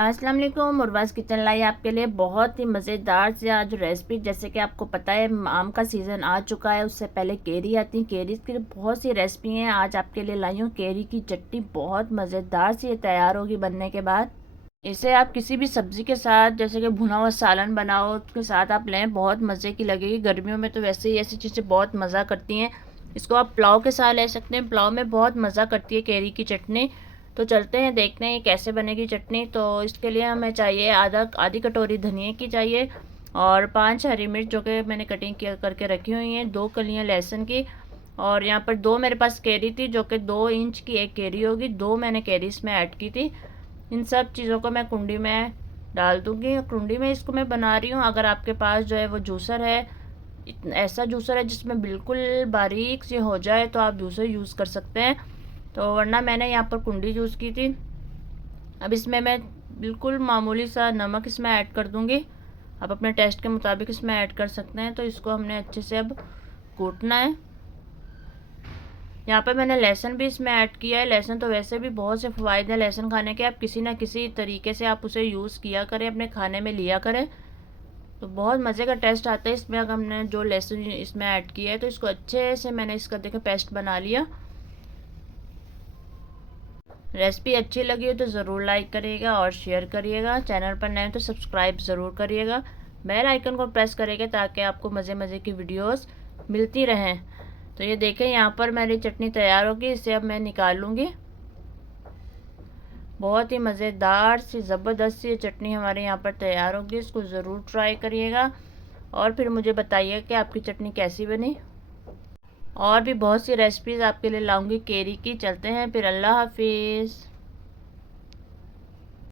अस्सलाम वालेकुम। उर्वास किचन लाई आपके लिए बहुत ही मज़ेदार से आज रेसिपी। जैसे कि आपको पता है आम का सीज़न आ चुका है, उससे पहले केरी आती है। केरी की बहुत सी रेसिपी हैं, आज आपके लिए लाई हूँ। केरी की चटनी बहुत मज़ेदार से तैयार होगी बनने के बाद। इसे आप किसी भी सब्ज़ी के साथ, जैसे कि भुना हुआ सालन बनाओ उसके साथ आप लें, बहुत मज़े की लगेगी। गर्मियों में तो वैसे ही ऐसी चीज़ें बहुत मज़ा करती हैं। इसको आप पुलाव के साथ ले सकते हैं, पुलाव में बहुत मज़ा करती है केरी की चटनी। तो चलते हैं देखते हैं कैसे बनेगी चटनी। तो इसके लिए हमें चाहिए आधी कटोरी धनिया की चाहिए, और 5 हरी मिर्च जो कि मैंने कटिंग करके रखी हुई हैं, 2 कलियां लहसुन की, और यहाँ पर 2 मेरे पास केरी थी जो कि 2 इंच की एक केरी होगी, 2 मैंने केरी इसमें ऐड की थी। इन सब चीज़ों को मैं कुंडी में डाल दूँगी। कुंडी में इसको मैं बना रही हूँ। अगर आपके पास जो है वो जूसर है, ऐसा जूसर है जिसमें बिल्कुल बारीक सी हो जाए, तो आप जूसर यूज़ कर सकते हैं। तो वरना मैंने यहाँ पर कुंडी यूज़ की थी। अब इसमें मैं बिल्कुल मामूली सा नमक इसमें ऐड कर दूँगी। आप अपने टेस्ट के मुताबिक इसमें ऐड कर सकते हैं। तो इसको हमने अच्छे से अब कूटना है। यहाँ पर मैंने लहसुन भी इसमें ऐड किया है। लहसुन तो वैसे भी बहुत से फ़वाइद हैं लहसुन खाने के। आप किसी ना किसी तरीके से आप उसे यूज़ किया करें, अपने खाने में लिया करें, तो बहुत मज़े का टेस्ट आता है इसमें। अगर हमने जो लहसुन इसमें ऐड किया है, तो इसको अच्छे से मैंने इसका देखो पेस्ट बना लिया। रेसिपी अच्छी लगी हो तो ज़रूर लाइक करिएगा और शेयर करिएगा। चैनल पर नए हो तो सब्सक्राइब ज़रूर करिएगा। बेल आइकन को प्रेस करिएगा ताकि आपको मज़े मज़े की वीडियोस मिलती रहें। तो ये देखें, यहाँ पर मेरी चटनी तैयार होगी। इसे अब मैं निकाल लूँगी। बहुत ही मज़ेदार सी ज़बरदस्त सी चटनी हमारे यहाँ पर तैयार होगी। इसको ज़रूर ट्राई करिएगा और फिर मुझे बताइए कि आपकी चटनी कैसी बनी। और भी बहुत सी रेसिपीज़ आपके लिए लाऊंगी केरी की। चलते हैं फिर, अल्लाह हाफिज़।